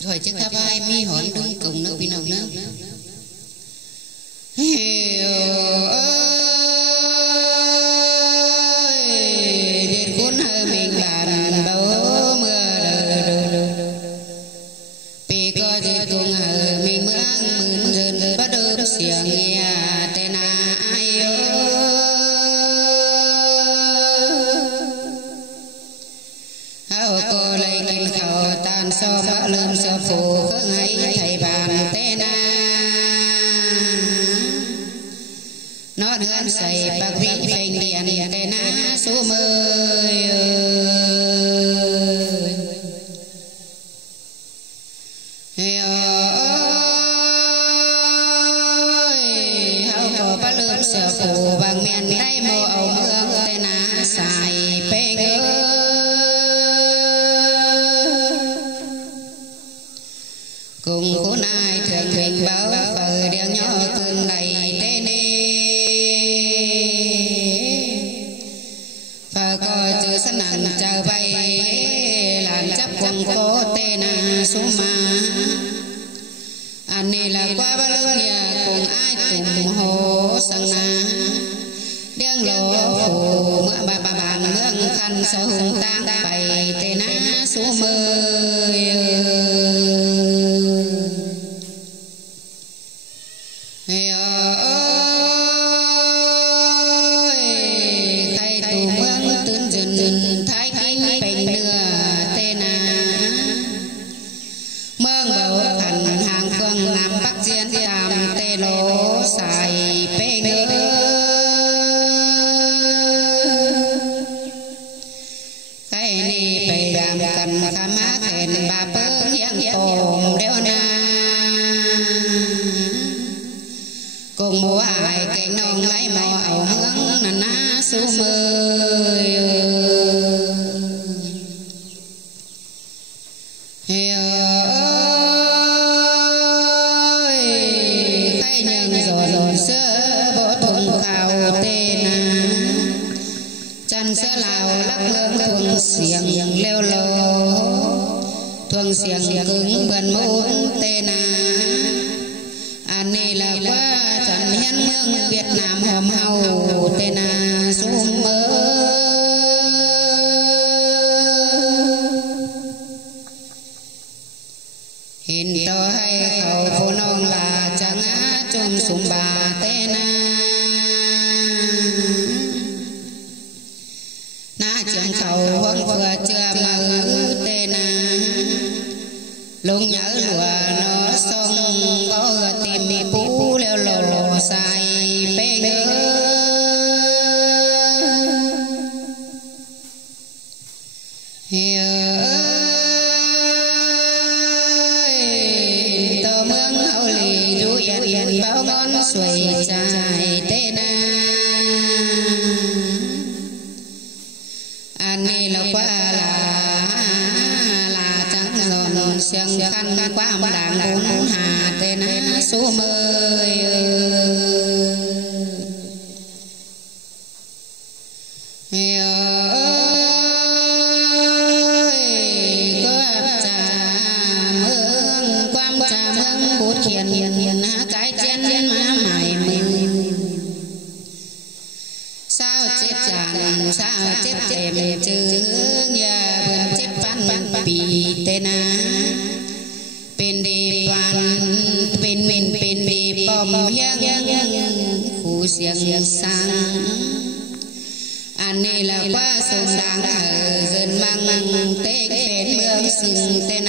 rồi chiếc tháp vai mi hòn đứng cùng nước pin nồng nữa Việt cuốn hơi mình bàn bầu mưa vì có gì cùng hờ mình mướn dần bắt đầu xiềng nghe tên ai hao cô lấy kim khẩu tan so bão lơm so phù khương hay thầy bàn tên nó hơn xây bạc vị phình điện tên số mười sở phủ bằng miền đây mô ẩu mương tên xài bê ngơ cùng khốn ai thường bình báo phở đeo nhỏ cơn đầy tên phở coi chữ sẵn nặng chờ bay làm chấp cùng phố tên số mà anh này là qua ba lương nhà cùng ai cùng hồ sang na điên lộ phủ mưa bà bàn mương khăn sâu hùng tang bày tên á số mười thay tù mương tương dần thái kinh bình đưa tên mương bầu khẩn hàng phương nam bắc diên tam tê lô xài bê ngơ cái ni bày đàm cần khám á khen bà bơ hiang tồm đeo na cùng múa ai cánh nông lấy mò ẩu hướng nà ná số mười chân sơ lào lắc lương thuồng xiềng leo lô thuồng xiềng cứng bần môn tên anh này là qua trần hiến hương Việt Nam hòm hầu tên sum mơ hình to hay khẩu phụ nông là chẳng á chung sum bà tên chẳng khẩu hôn vừa chưa mơ tên lúc nhớ lùa nó xong có tìm cũ leo lồ xài bê ngơ tờ mương hậu lì ru yên bao ngon xuôi dài tên anh này là qua là trắng giòn xiềng khăn qua âm đảng bốn hà tên số mười cái chân má mày mình sao chết chán sao chết tìm chữ nhà vườn chết văn bì tên bên đi toàn bên mình bên bì bom hiang khu xiềng sang anh này là qua sông đang ở dân mang tê bên mương sừng tên